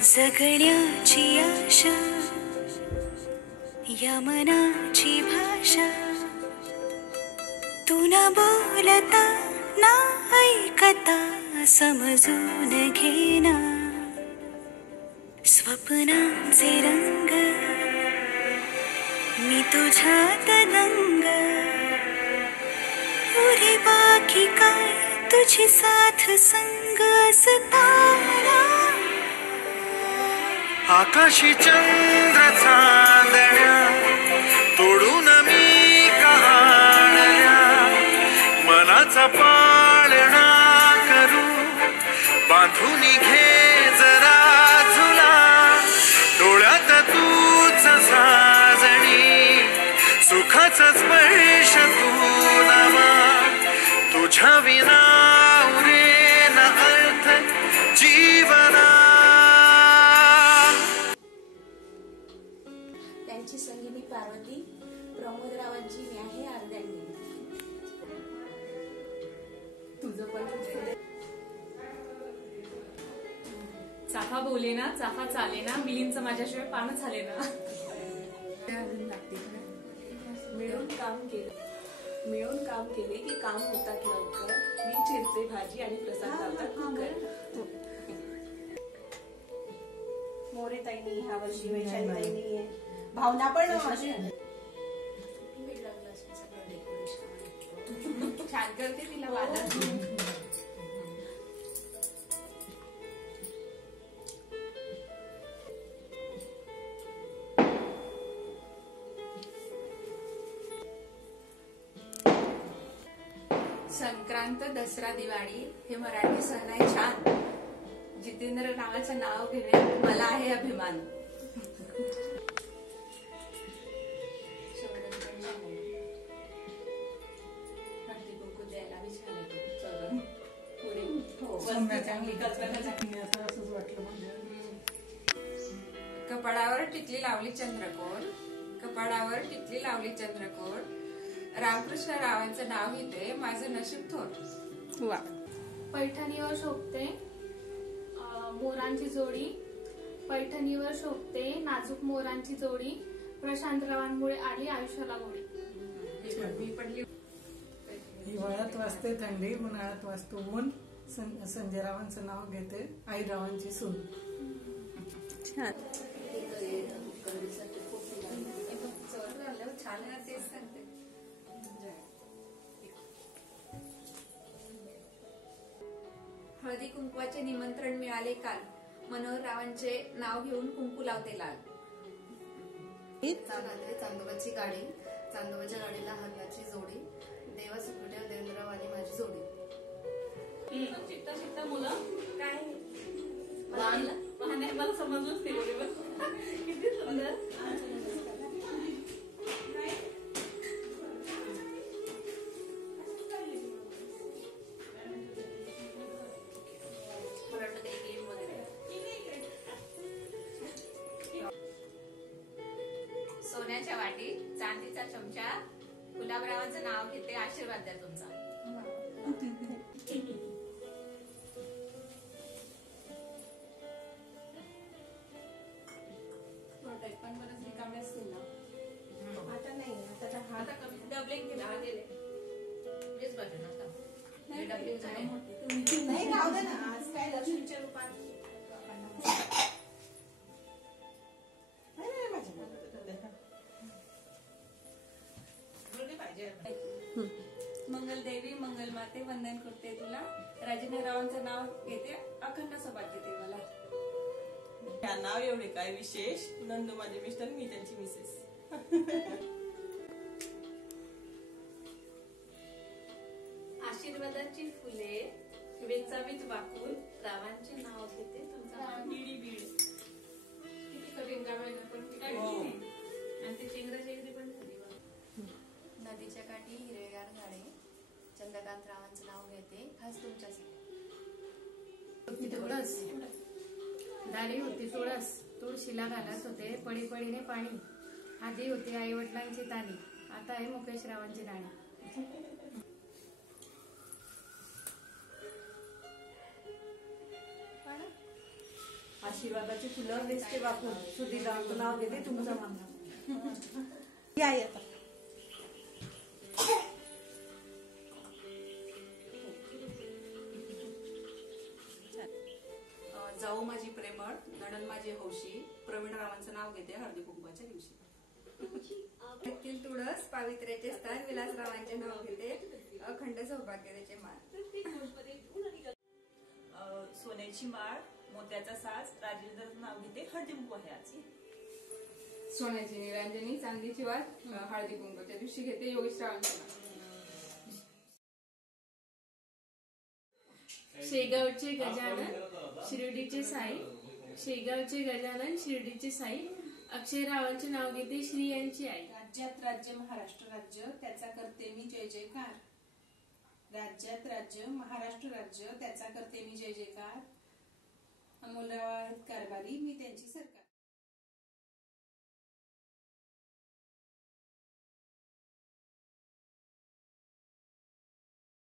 जगण्याची आशा या मनाची भाषा तू न बोलता ना ऐकता समजून घेना स्वप्नांचे रंग मी तुझ्यात दंग पुरे बाकी काय तुझी साथ संग असताना आकाशी चंद्र चांदण्या तोडून मी कहाण्या मनाचा पाळणा करू बांधून घे जरा झुला डोळ्यात तूच साजणी सुखाचा स्पर्श तू नवा तुझ्या विना उरेन अर्थ जीवना. त्यांची संगीनी पार्वती प्रमोदरावांची आहे अर्ध्यांनी. तुझं पण चाफा बोले ना चाफा चाले ना मिलींचं माझ्याशिवाय पानं झाले ना. मिळून काम केले की काम होतात लवकर. मी चिरते भाजी आणि प्रसाद लावतात कुकर. मोरे ताईनी ह्या वर्षी वैशाली ताईनी आहे भावना पण छान करते तिला वादन. संक्रांत दसरा दिवाळी हे मराठी सण आहे छान. जितेंद्र नावाचं नाव घेणे मला आहे अभिमान. कपाळावर टिकली लावली चंद्रकोर कपाळावर टिकली लावली चंद्रकोर रामकृष्ण रावांचं नाव घेते माझं नशीब थोर. वा. पैठणीवर शोभते मोरांची जोडी पैठणीवर शोभते नाजूक मोरांची जोडी प्रशांत रावांमुळे आली आयुष्याला गोडी. मी पडली हिवाळ्यात वाजते थंडी, उन्हाळ्यात वाजतो ऊन. संजय रावांचं नाव घेते, आई रावांची सून. छान. छान आहे ना, तेच सांगते. हळदी कुंकवाचे निमंत्रण मिळाले काल, मनोहर रावांचे नाव घेऊन कुंकू लावते लाल. चांदोबाची गाडी, चांदोबाच्या गाडीला हरणाची जोडी, देवा सुखदेव देवेंद्रराव आणि माझी जोडी. शिकता शिकता मुलं काय मला समजलंच ते किती सुंदर. सोन्याच्या वाटी, चांदीचा चमचा, गुलाबरावांचं नाव घेते, आशीर्वाद द्या तुमचा. पण बरंच रिकामे असतील ना. आता नाही, आता हा आता कमी डबलिंग केला गेले हेच बाजू ना डबलिंग झाले. नाही राहू दे ना, आज काय लक्ष्मीच्या रूपात मंगलदेवी मंगलमाते वंदन करते तुला, राजेंद्र रावांचं नाव घेते, अखंड सौभाग्य देते मला. त्या नाव एवढे काय विशेष, नंदू माझे मिस्टर, मी त्यांची मिसेस. आशीर्वादाची फुले वेचावीत वाकून, रावांचे नाव घेते तुमचा बीडी बीड. किती कठीण काम आहे पण काय आणि ते चेंगरा चेंगरी पण झाली. नदीच्या काठी हिरवेगार झाडे, चंद्रकांत रावांचं नाव घेते, खास तुमच्यासाठी. दाढी होती तुळस, तुळशीला घालत होते पडी पडीने पाणी. आधी होती आई वडिलांची ताली, आता आहे मुकेश रावांची दाणी. आशीर्वादाची फुलं वेचते वाकून, सुधीर रावांचं नाव घेते तुमचा मानला. या आता जाऊ माझी प्रेमळ, नणन माझी हौशी, प्रवीण रावांचं नाव घेते हळदी कुंकवाच्या दिवशी. तुळस, पावित्र्याचे स्थान, विलासरावांचे नाव घेते, अखंड सौभाग्य त्याचे मान. सोन्याची माळ, मोत्याचा साज, राजेंद्रचं नाव घेते, हळदी कुंकू आहे आज. सोन्याची निरांजनी, चांदीची वाट, हळदी कुंकवाच्या दिवशी घेते, योगेश रावांचे नाव. शेगावचे गजानन, शिर्डीचे साई, शेगावचे गजानन, शिर्डीचे साई, अक्षय रावांचे नाव घेते, श्री यांची आई. राज्यात राज्य महाराष्ट्र राज्य, त्याचा करते मी जय जयकार. राज्यात राज्य महाराष्ट्र राज्य, त्याचा करते मी जय जयकार. अमोलराव आहेत कारभारी, मी त्यांची सरकार.